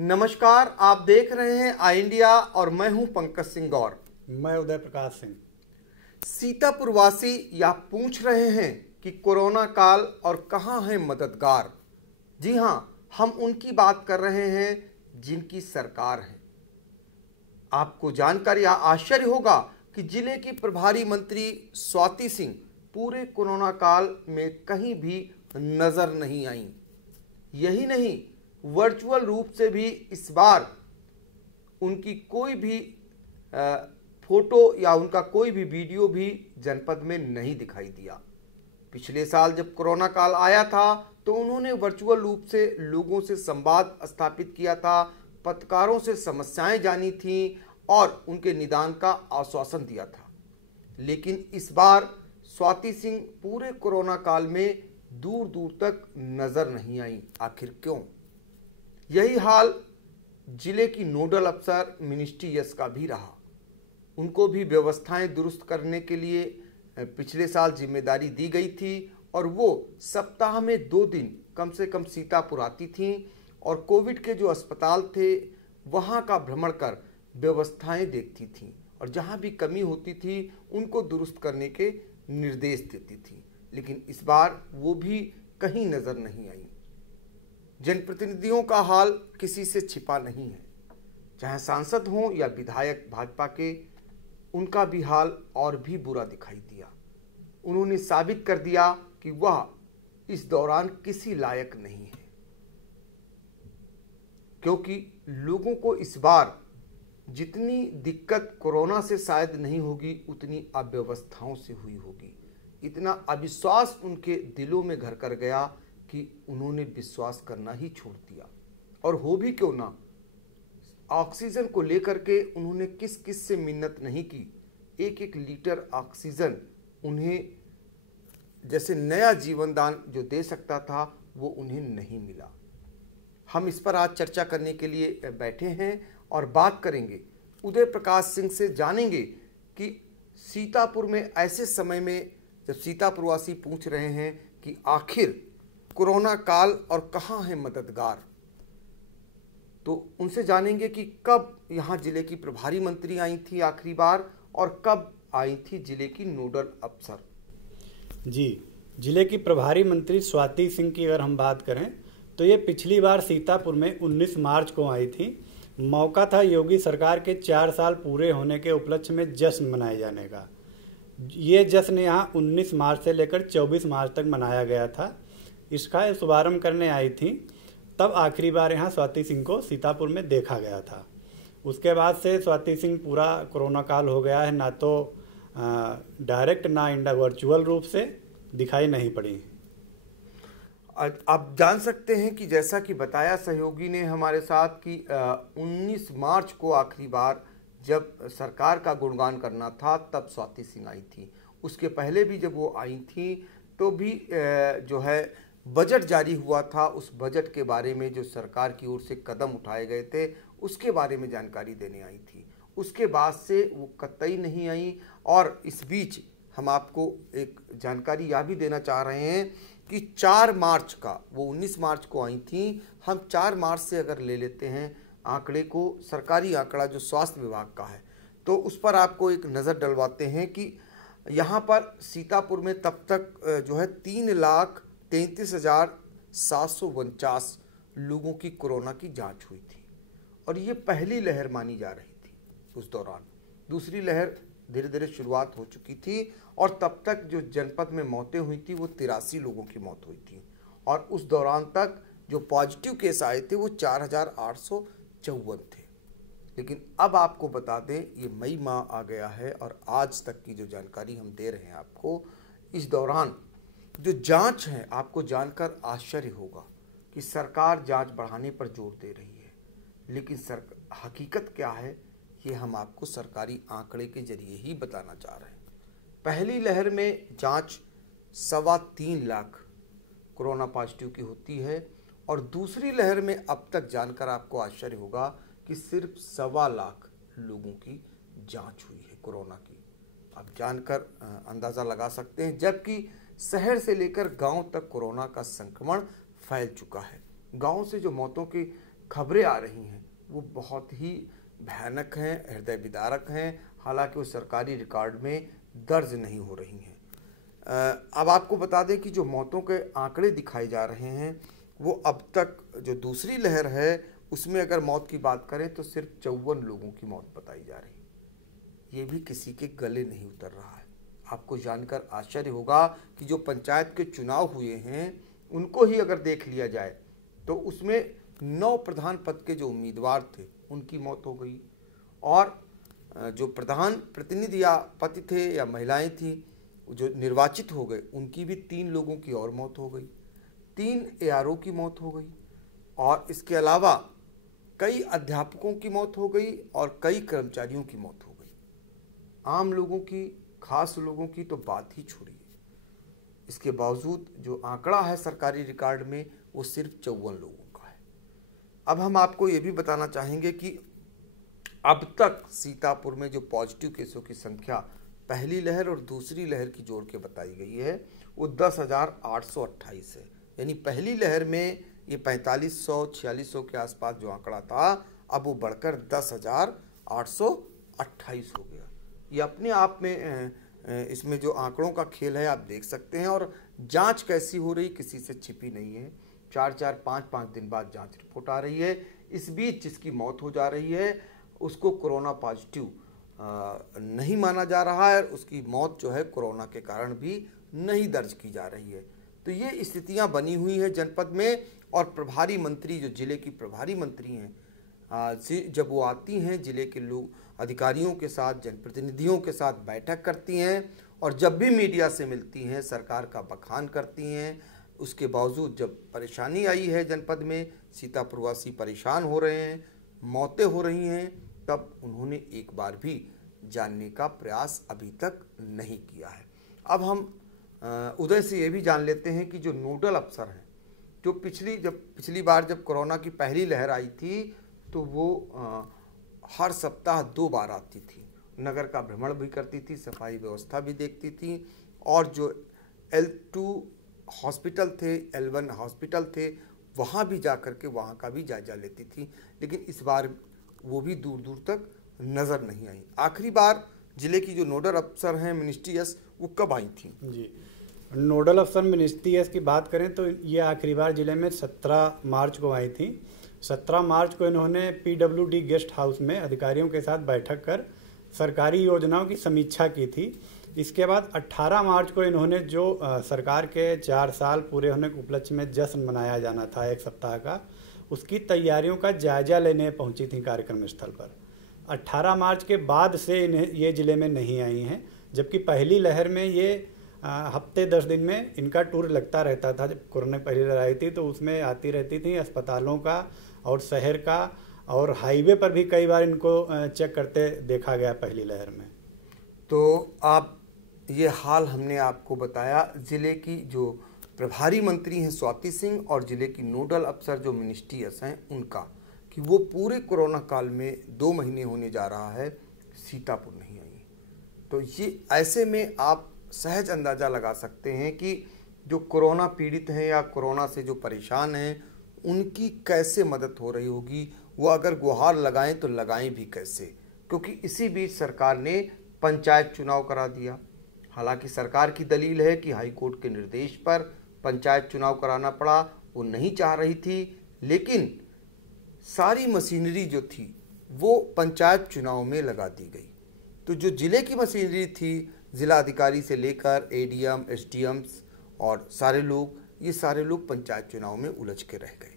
नमस्कार, आप देख रहे हैं आई इंडिया और मैं हूं पंकज सिंह गौर। मैं उदय प्रकाश सिंह। सीतापुर वासी यह पूछ रहे हैं कि कोरोना काल और कहां है मददगार। जी हां, हम उनकी बात कर रहे हैं जिनकी सरकार है। आपको जानकर यह आश्चर्य होगा कि जिले की प्रभारी मंत्री स्वाति सिंह पूरे कोरोना काल में कहीं भी नजर नहीं आई। यही नहीं, वर्चुअल रूप से भी इस बार उनकी कोई भी फोटो या उनका कोई भी वीडियो भी जनपद में नहीं दिखाई दिया। पिछले साल जब कोरोना काल आया था तो उन्होंने वर्चुअल रूप से लोगों से संवाद स्थापित किया था, पत्रकारों से समस्याएं जानी थीं और उनके निदान का आश्वासन दिया था। लेकिन इस बार स्वाति सिंह पूरे कोरोना काल में दूर दूर तक नजर नहीं आई। आखिर क्यों? यही हाल जिले की नोडल अफसर मिनिस्ट्री यस का भी रहा। उनको भी व्यवस्थाएं दुरुस्त करने के लिए पिछले साल जिम्मेदारी दी गई थी और वो सप्ताह में 2 दिन कम से कम सीतापुर आती थीं और कोविड के जो अस्पताल थे वहां का भ्रमण कर व्यवस्थाएं देखती थीं और जहां भी कमी होती थी उनको दुरुस्त करने के निर्देश देती थी। लेकिन इस बार वो भी कहीं नजर नहीं आई। जनप्रतिनिधियों का हाल किसी से छिपा नहीं है, चाहे सांसद हों या विधायक भाजपा के, उनका भी हाल और भी बुरा दिखाई दिया। उन्होंने साबित कर दिया कि वह इस दौरान किसी लायक नहीं है, क्योंकि लोगों को इस बार जितनी दिक्कत कोरोना से शायद नहीं होगी उतनी अव्यवस्थाओं से हुई होगी। इतना अविश्वास उनके दिलों में घर कर गया कि उन्होंने विश्वास करना ही छोड़ दिया। और हो भी क्यों ना, ऑक्सीजन को लेकर के उन्होंने किस किस से मिन्नत नहीं की। एक एक लीटर ऑक्सीजन उन्हें जैसे नया जीवन दान जो दे सकता था वो उन्हें नहीं मिला। हम इस पर आज चर्चा करने के लिए बैठे हैं और बात करेंगे उदय प्रकाश सिंह से। जानेंगे कि सीतापुर में ऐसे समय में जब सीतापुर वासी पूछ रहे हैं कि आखिर कोरोना काल और कहां है मददगार, तो उनसे जानेंगे कि कब यहां जिले की प्रभारी मंत्री आई थी आखिरी बार और कब आई थी जिले की नोडल अफसर। जी, जिले की प्रभारी मंत्री स्वाति सिंह की अगर हम बात करें तो ये पिछली बार सीतापुर में 19 मार्च को आई थी। मौका था योगी सरकार के 4 साल पूरे होने के उपलक्ष्य में जश्न मनाए जाने का। ये जश्न यहाँ 19 मार्च से लेकर 24 मार्च तक मनाया गया था। इसका शुभारंभ करने आई थी, तब आखिरी बार यहाँ स्वाति सिंह को सीतापुर में देखा गया था। उसके बाद से स्वाति सिंह पूरा कोरोना काल हो गया है, ना तो डायरेक्ट ना वर्चुअल रूप से दिखाई नहीं पड़ी। आप जान सकते हैं कि जैसा कि बताया सहयोगी ने हमारे साथ कि 19 मार्च को आखिरी बार जब सरकार का गुणगान करना था तब स्वाति सिंह आई थी। उसके पहले भी जब वो आई थी तो भी जो है बजट जारी हुआ था, उस बजट के बारे में जो सरकार की ओर से कदम उठाए गए थे उसके बारे में जानकारी देने आई थी। उसके बाद से वो कतई नहीं आई। और इस बीच हम आपको एक जानकारी यह भी देना चाह रहे हैं कि 4 मार्च का, वो 19 मार्च को आई थी, हम 4 मार्च से अगर ले लेते हैं आंकड़े को, सरकारी आंकड़ा जो स्वास्थ्य विभाग का है, तो उस पर आपको एक नज़र डलवाते हैं कि यहाँ पर सीतापुर में तब तक जो है 3,33,749 लोगों की कोरोना की जांच हुई थी और ये पहली लहर मानी जा रही थी। उस दौरान दूसरी लहर धीरे धीरे शुरुआत हो चुकी थी और तब तक जो जनपद में मौतें हुई थी वो 83 लोगों की मौत हुई थी और उस दौरान तक जो पॉजिटिव केस आए थे वो 4,854 थे। लेकिन अब आपको बता दें, ये मई माह आ गया है और आज तक की जो जानकारी हम दे रहे हैं आपको, इस दौरान जो जांच है, आपको जानकर आश्चर्य होगा कि सरकार जांच बढ़ाने पर जोर दे रही है। लेकिन हकीकत क्या है ये हम आपको सरकारी आंकड़े के जरिए ही बताना चाह रहे हैं। पहली लहर में जांच 3.25 लाख कोरोना पॉजिटिव की होती है और दूसरी लहर में अब तक जानकर आपको आश्चर्य होगा कि सिर्फ 1.25 लाख लोगों की जांच हुई है कोरोना की। आप जानकर अंदाज़ा लगा सकते हैं, जबकि शहर से लेकर गांव तक कोरोना का संक्रमण फैल चुका है। गांव से जो मौतों की खबरें आ रही हैं वो बहुत ही भयानक हैं, हृदय विदारक हैं, हालांकि वो सरकारी रिकॉर्ड में दर्ज नहीं हो रही हैं। अब आपको बता दें कि जो मौतों के आंकड़े दिखाए जा रहे हैं वो अब तक जो दूसरी लहर है उसमें अगर मौत की बात करें तो सिर्फ 54 लोगों की मौत बताई जा रही है। ये भी किसी के गले नहीं उतर रहा है। आपको जानकर आश्चर्य होगा कि जो पंचायत के चुनाव हुए हैं उनको ही अगर देख लिया जाए तो उसमें 9 प्रधान पद के जो उम्मीदवार थे उनकी मौत हो गई, और जो प्रधान प्रतिनिधि या पति थे या महिलाएं थी जो निर्वाचित हो गए उनकी भी 3 लोगों की और मौत हो गई, 3 एआरओ की मौत हो गई, और इसके अलावा कई अध्यापकों की मौत हो गई और कई कर्मचारियों की मौत हो गई। आम लोगों की, खास लोगों की तो बात ही छोड़िए। इसके बावजूद जो आंकड़ा है सरकारी रिकॉर्ड में वो सिर्फ 54 लोगों का है। अब हम आपको ये भी बताना चाहेंगे कि अब तक सीतापुर में जो पॉजिटिव केसों की संख्या पहली लहर और दूसरी लहर की जोड़ के बताई गई है वो 10,828 है। यानी पहली लहर में ये 4500-4600 के आसपास जो आंकड़ा था अब वो बढ़कर 10,828 हो गया। ये अपने आप में इसमें जो आंकड़ों का खेल है आप देख सकते हैं, और जांच कैसी हो रही किसी से छिपी नहीं है। 4-4, 5-5 दिन बाद जांच रिपोर्ट आ रही है। इस बीच जिसकी मौत हो जा रही है उसको कोरोना पॉजिटिव नहीं माना जा रहा है, और उसकी मौत जो है कोरोना के कारण भी नहीं दर्ज की जा रही है। तो ये स्थितियां बनी हुई है जनपद में, और प्रभारी मंत्री जो जिले की प्रभारी मंत्री हैं जब वो आती हैं जिले के लोग अधिकारियों के साथ, जनप्रतिनिधियों के साथ बैठक करती हैं, और जब भी मीडिया से मिलती हैं सरकार का बखान करती हैं। उसके बावजूद जब परेशानी आई है जनपद में, सीतापुरवासी परेशान हो रहे हैं, मौतें हो रही हैं, तब उन्होंने एक बार भी जानने का प्रयास अभी तक नहीं किया है। अब हम उदय से ये भी जान लेते हैं कि जो नोडल अफसर हैं, जो पिछली बार जब कोरोना की पहली लहर आई थी तो वो हर सप्ताह 2 बार आती थी, नगर का भ्रमण भी करती थी, सफाई व्यवस्था भी देखती थी, और जो L2 हॉस्पिटल थे, L1 हॉस्पिटल थे, वहाँ भी जा कर के वहाँ का भी जायजा लेती थी। लेकिन इस बार वो भी दूर दूर तक नज़र नहीं आई। आखिरी बार जिले की जो नोडल अफसर हैं मिनिस्ट्री एस वो कब आई थी? जी, नोडल अफसर मिनिस्ट्री एस की बात करें तो ये आखिरी बार जिले में 17 मार्च को आई थी। 17 मार्च को इन्होंने PWD गेस्ट हाउस में अधिकारियों के साथ बैठक कर सरकारी योजनाओं की समीक्षा की थी। इसके बाद 18 मार्च को इन्होंने जो सरकार के 4 साल पूरे होने के उपलक्ष्य में जश्न मनाया जाना था 1 सप्ताह का, उसकी तैयारियों का जायजा लेने पहुंची थी कार्यक्रम स्थल पर। 18 मार्च के बाद से ये जिले में नहीं आई हैं, जबकि पहली लहर में ये हफ्ते 10 दिन में इनका टूर लगता रहता था। जब कोरोना पहली लहर आई थी तो उसमें आती रहती थी, अस्पतालों का और शहर का और हाईवे पर भी कई बार इनको चेक करते देखा गया पहली लहर में। तो आप ये हाल हमने आपको बताया जिले की जो प्रभारी मंत्री हैं स्वाति सिंह और जिले की नोडल अफसर जो मिनिस्ट्री एस हैं उनका, कि वो पूरे कोरोना काल में 2 महीने होने जा रहा है सीतापुर नहीं आई। तो ये ऐसे में आप सहज अंदाज़ा लगा सकते हैं कि जो कोरोना पीड़ित हैं या कोरोना से जो परेशान हैं उनकी कैसे मदद हो रही होगी। वो अगर गुहार लगाएं तो लगाएं भी कैसे, क्योंकि इसी बीच सरकार ने पंचायत चुनाव करा दिया। हालांकि सरकार की दलील है कि हाई कोर्ट के निर्देश पर पंचायत चुनाव कराना पड़ा, वो नहीं चाह रही थी, लेकिन सारी मशीनरी जो थी वो पंचायत चुनाव में लगा दी गई। तो जो जिले की मशीनरी थी, जिला अधिकारी से लेकर ADM, SDMs और ये सारे लोग पंचायत चुनाव में उलझ के रह गए।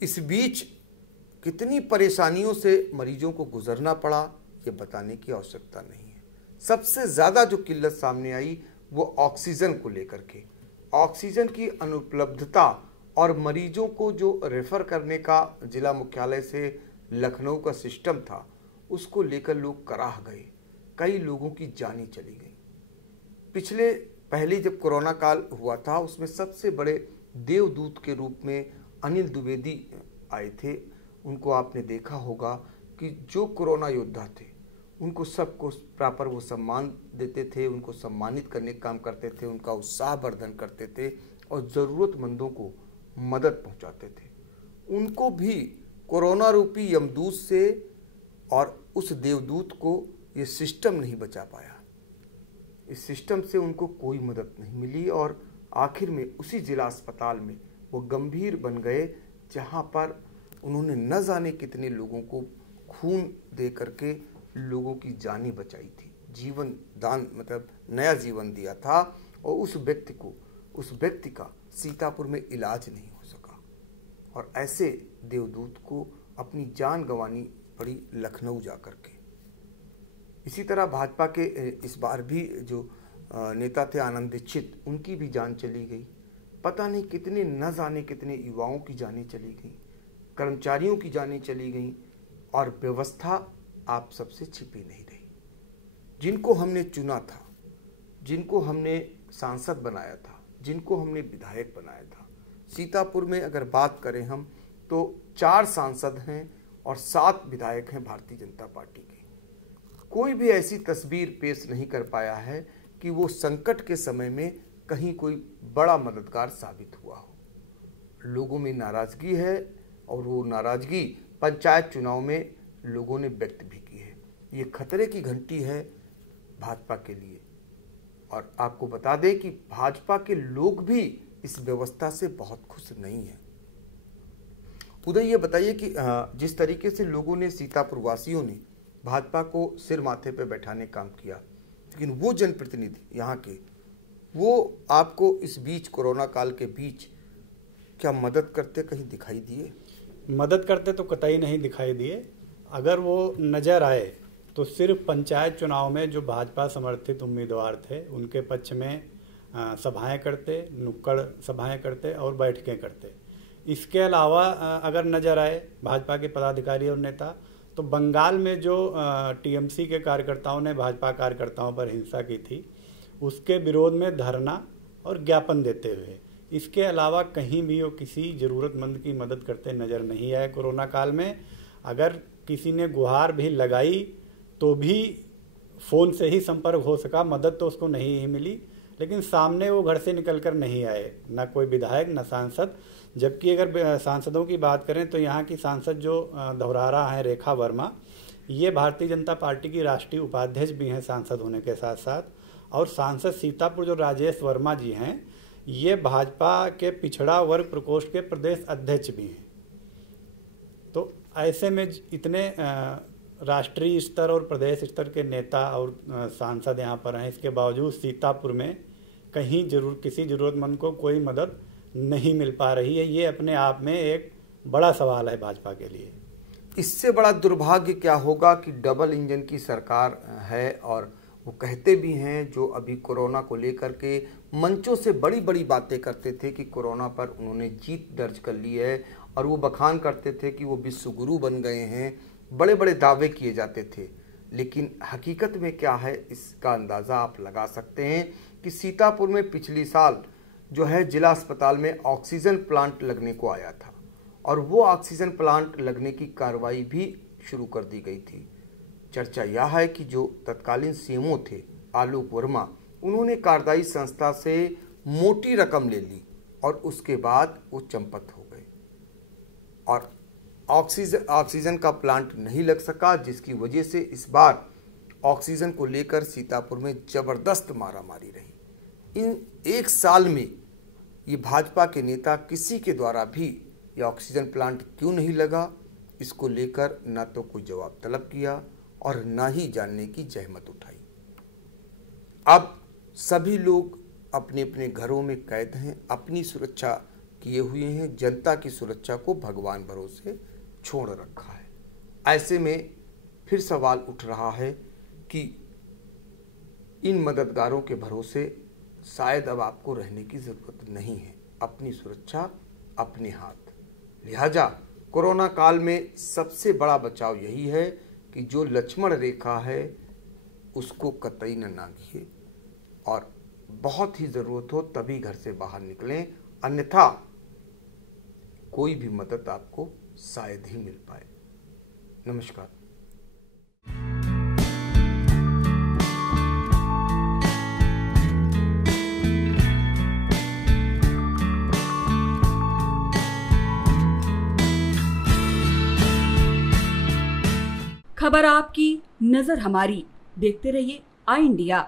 इस बीच कितनी परेशानियों से मरीजों को गुजरना पड़ा ये बताने की आवश्यकता नहीं है। सबसे ज़्यादा जो किल्लत सामने आई वो ऑक्सीजन को लेकर के, ऑक्सीजन की अनुपलब्धता और मरीजों को जो रेफ़र करने का जिला मुख्यालय से लखनऊ का सिस्टम था उसको लेकर लोग कराह गए, कई लोगों की जानें चली गई। पहले जब कोरोना काल हुआ था उसमें सबसे बड़े देवदूत के रूप में अनिल द्विवेदी आए थे। उनको आपने देखा होगा कि जो कोरोना योद्धा थे उनको सबको प्रॉपर वो सम्मान देते थे, उनको सम्मानित करने का काम करते थे, उनका उत्साहवर्धन करते थे और ज़रूरतमंदों को मदद पहुंचाते थे। उनको भी कोरोना रूपी यमदूत से और उस देवदूत को ये सिस्टम नहीं बचा पाया। इस सिस्टम से उनको कोई मदद नहीं मिली और आखिर में उसी जिला अस्पताल में वो गंभीर बन गए, जहाँ पर उन्होंने न जाने कितने लोगों को खून दे करके लोगों की जानें बचाई थी, जीवन दान मतलब नया जीवन दिया था। और उस व्यक्ति का सीतापुर में इलाज नहीं हो सका और ऐसे देवदूत को अपनी जान गंवानी पड़ी लखनऊ जा कर के। इसी तरह भाजपा के इस बार भी जो नेता थे आनंद दीक्षित, उनकी भी जान चली गई। पता नहीं कितने न जाने कितने युवाओं की जानें चली गई, कर्मचारियों की जानें चली गई और व्यवस्था आप सबसे छिपी नहीं रही। जिनको हमने चुना था, जिनको हमने सांसद बनाया था, जिनको हमने विधायक बनाया था, सीतापुर में अगर बात करें हम तो 4 सांसद हैं और 7 विधायक हैं भारतीय जनता पार्टी के। कोई भी ऐसी तस्वीर पेश नहीं कर पाया है कि वो संकट के समय में कहीं कोई बड़ा मददगार साबित हुआ हो। लोगों में नाराजगी है और वो नाराजगी पंचायत चुनाव में लोगों ने व्यक्त भी की है। ये खतरे की घंटी है भाजपा के लिए। और आपको बता दें कि भाजपा के लोग भी इस व्यवस्था से बहुत खुश नहीं हैं। उदय, ये बताइए कि जिस तरीके से लोगों ने, सीतापुर वासियों ने भाजपा को सिर माथे पे बैठाने काम किया, लेकिन वो जनप्रतिनिधि यहाँ के, वो आपको इस बीच, कोरोना काल के बीच, क्या मदद करते कहीं दिखाई दिए? मदद करते तो कतई नहीं दिखाई दिए। अगर वो नज़र आए तो सिर्फ पंचायत चुनाव में जो भाजपा समर्थित उम्मीदवार थे उनके पक्ष में सभाएं करते, नुक्कड़ सभाएं करते और बैठकें करते। इसके अलावा अगर नज़र आए भाजपा के पदाधिकारी और नेता, तो बंगाल में जो टीएमसी के कार्यकर्ताओं ने भाजपा कार्यकर्ताओं पर हिंसा की थी, उसके विरोध में धरना और ज्ञापन देते हुए, इसके अलावा कहीं भी वो किसी ज़रूरतमंद की मदद करते नज़र नहीं आए। कोरोना काल में अगर किसी ने गुहार भी लगाई तो भी फ़ोन से ही संपर्क हो सका, मदद तो उसको नहीं ही मिली, लेकिन सामने वो घर से निकलकर नहीं आए, ना कोई विधायक ना सांसद। जबकि अगर सांसदों की बात करें तो यहाँ की सांसद जो धौरारा हैं, रेखा वर्मा, ये भारतीय जनता पार्टी की राष्ट्रीय उपाध्यक्ष भी हैं सांसद होने के साथ साथ। और सांसद सीतापुर जो राजेश वर्मा जी हैं, ये भाजपा के पिछड़ा वर्ग प्रकोष्ठ के प्रदेश अध्यक्ष भी हैं। तो ऐसे में इतने राष्ट्रीय स्तर और प्रदेश स्तर के नेता और सांसद यहाँ पर हैं, इसके बावजूद सीतापुर में कहीं किसी ज़रूरतमंद को कोई मदद नहीं मिल पा रही है। ये अपने आप में एक बड़ा सवाल है भाजपा के लिए। इससे बड़ा दुर्भाग्य क्या होगा कि डबल इंजन की सरकार है और वो कहते भी हैं, जो अभी कोरोना को लेकर के मंचों से बड़ी बड़ी बातें करते थे कि कोरोना पर उन्होंने जीत दर्ज कर ली है और वो बखान करते थे कि वो विश्व गुरु बन गए हैं, बड़े बड़े दावे किए जाते थे। लेकिन हकीकत में क्या है, इसका अंदाज़ा आप लगा सकते हैं कि सीतापुर में पिछली साल जो है जिला अस्पताल में ऑक्सीजन प्लांट लगने को आया था और वो ऑक्सीजन प्लांट लगने की कार्रवाई भी शुरू कर दी गई थी। चर्चा यह है कि जो तत्कालीन सीएमओ थे आलोक वर्मा, उन्होंने कार्यदायी संस्था से मोटी रकम ले ली और उसके बाद वो चंपत हो गए और ऑक्सीजन का प्लांट नहीं लग सका, जिसकी वजह से इस बार ऑक्सीजन को लेकर सीतापुर में जबरदस्त मारामारी रही। इन 1 साल में ये भाजपा के नेता किसी के द्वारा भी ये ऑक्सीजन प्लांट क्यों नहीं लगा, इसको लेकर ना तो कोई जवाब तलब किया और ना ही जानने की जहमत उठाई। अब सभी लोग अपने अपने घरों में कैद हैं, अपनी सुरक्षा किए हुए हैं, जनता की सुरक्षा को भगवान भरोसे छोड़ रखा है। ऐसे में फिर सवाल उठ रहा है कि इन मददगारों के भरोसे शायद अब आपको रहने की ज़रूरत नहीं है, अपनी सुरक्षा अपने हाथ। लिहाजा कोरोना काल में सबसे बड़ा बचाव यही है कि जो लक्ष्मण रेखा है उसको कतई न नांगिए और बहुत ही ज़रूरत हो तभी घर से बाहर निकलें, अन्यथा कोई भी मदद आपको शायद ही मिल पाए। नमस्कार। खबर आपकी, नजर हमारी। देखते रहिए आई इंडिया।